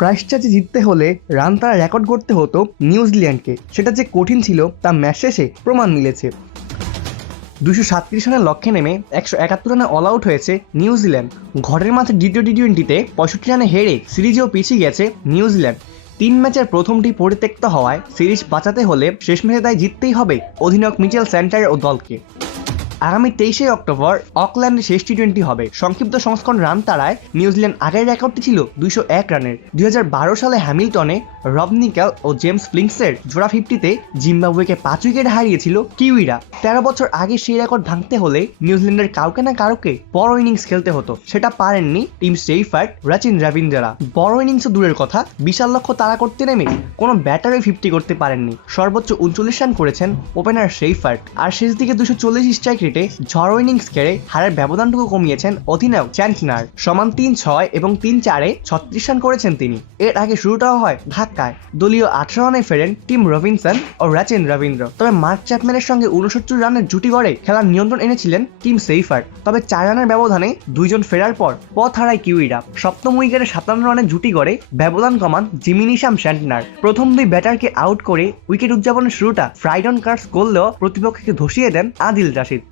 ক্রাইস্টচার্চে জিততে হলে রান তারা রেকর্ড করতে হতো নিউজিল্যান্ডকে। সেটা যে কঠিন ছিল তা ম্যাচ শেষে প্রমাণ মিলেছে। 237 রানের লক্ষ্যে নেমে 171 রানে অল আউট হয়েছে নিউজিল্যান্ড। ঘরের মাঠে দ্বিতীয় টি-20তে 65 রানে হেরে সিরিজেও পিছিয়ে গেছে নিউজিল্যান্ড। 3 ম্যাচের প্রথমটি পরিত্যক্ত হওয়ায় সিরিজ বাঁচাতে হলে শেষ ম্যাচে তাই জিততেই হবে অধিনায়ক মিচেল স্যান্টানার ও দলকে। আগামী 23শে অক্টোবর অকল্যান্ডে শেষ টি-20 হবে। সংক্ষিপ্ত সংস্করণ রান তাড়ায় নিউজিল্যান্ড আগের রেকর্ডটি ছিল 201 রানের। 2012 সালে হ্যামিল্টনে রব নিকেল ও জেমস ফ্লিংসের জোড়া 50তে জিম্বাবুয়েকে 5 উইকেট হারিয়েছিল কিউইরা। 13 বছর আগে সেই রেকর্ড ভাঙতে হলে নিউজিল্যান্ডের কাউকে না কারোকে বড় ইনিংস খেলতে হতো। সেটা পারেননি টিম সেইফার্ট, রাচিন রবীন্দ্রা। বড় ইনিংসও দূরের কথা, বিশাল লক্ষ্য তাড়া করতে নেমে কোনো ব্যাটারই 50 করতে পারেননি। সর্বোচ্চ 39 রান করেছেন ওপেনার সেইফার্ট। আর শেষ দিকে 240 স্ট্রাইক রেটে ঝড়ো ইনিংস খেলে হারের ব্যবধানটুকু কমিয়েছেন অধিনায়ক চ্যান্টনার। সমান 3-6 এবং 3-4-এ 36 রান করেছেন তিনি। এর আগে শুরুটাও হয় ধাক্কায়। দলীয় 18 রানে ফেরেন টিম রবিনসন ও রাচিন রবীন্দ্র। তবে মার্ক চ্যাপম্যানের সঙ্গে 69 রানের জুটি গড়ে খেলার নিয়ন্ত্রণ এনেছিলেন টিম সেইফার্ট। তবে 4 রানের ব্যবধানে 2 জন ফেরার পর পথ হারায় কিউইরা। সপ্তম উইকেটে 57 রানের জুটি গড়ে ব্যবধান কমান জিমিনিশাম স্যান্টনার। প্রথম 2 ব্যাটারকে আউট করে উইকেট উদযাপনের শুরুটা ফ্রাইডন কার্স করলেও প্রতিপক্ষকে ধসিয়ে দেন আদিল রাশিদ।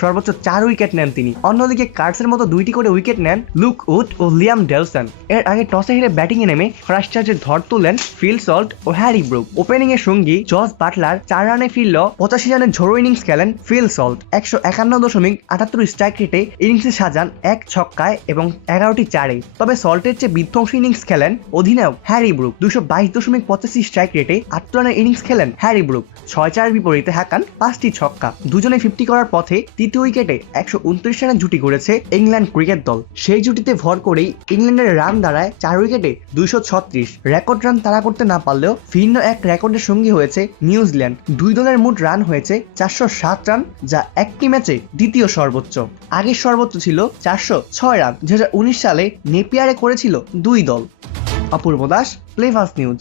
সর্বোচ্চ 4 উইকেট নেন তিনি। অন্যদিকে কার্সের মতো 2টি করে উইকেট নেন লুক উড ও লিয়াম ডেলসন। এর আগে টসে হেরে ব্যাটিংয়ে নেমে ক্রাইস্টচার্চের ধর তুলেন ফিল সল্ট ও হ্যারি ব্রুক। ওপেনিং এর সঙ্গী জস বাটলার 4 রানে ফিরল 85 রানের ঝোড়ো ইনিংস খেলেন ফিল সল্ট। 151.78 স্ট্রাইক রেটে ইনিংসে সাজান 1 ছক্কায় এবং 11টি চারে। তবে সল্টের চেয়ে বিধ্বংসী ইনিংস খেলেন অধিনায়ক হ্যারি ব্রুক। 222.85 স্ট্রাইক রেটে 8 রানের ইনিংস খেলেন হ্যারি ব্রুক। 6-4 বিপরীতে হাঁকান 5টি ছক্কা। দুজনে 50 করার পথে তৃতীয় উইকেটে 129 রানের জুটি গড়েছে ইংল্যান্ড ক্রিকেট দল। সেই জুটিতে ভর করেই ইংল্যান্ডের রান দাঁড়ায় 4 উইকেটে 236। রেকর্ড রান তাড়া করতে না পারলেও ভিন্ন এক রেকর্ডের সঙ্গী হয়েছে নিউজিল্যান্ড। 2 দলের মোট রান হয়েছে 407 রান, যা একটি ম্যাচে দ্বিতীয় সর্বোচ্চ। আগের সর্বোচ্চ ছিল 406 রান, 2019 সালে নেপিয়ারে করেছিল 2 দল। অপূর্ব দাস, প্লে ফার্স্ট নিউজ।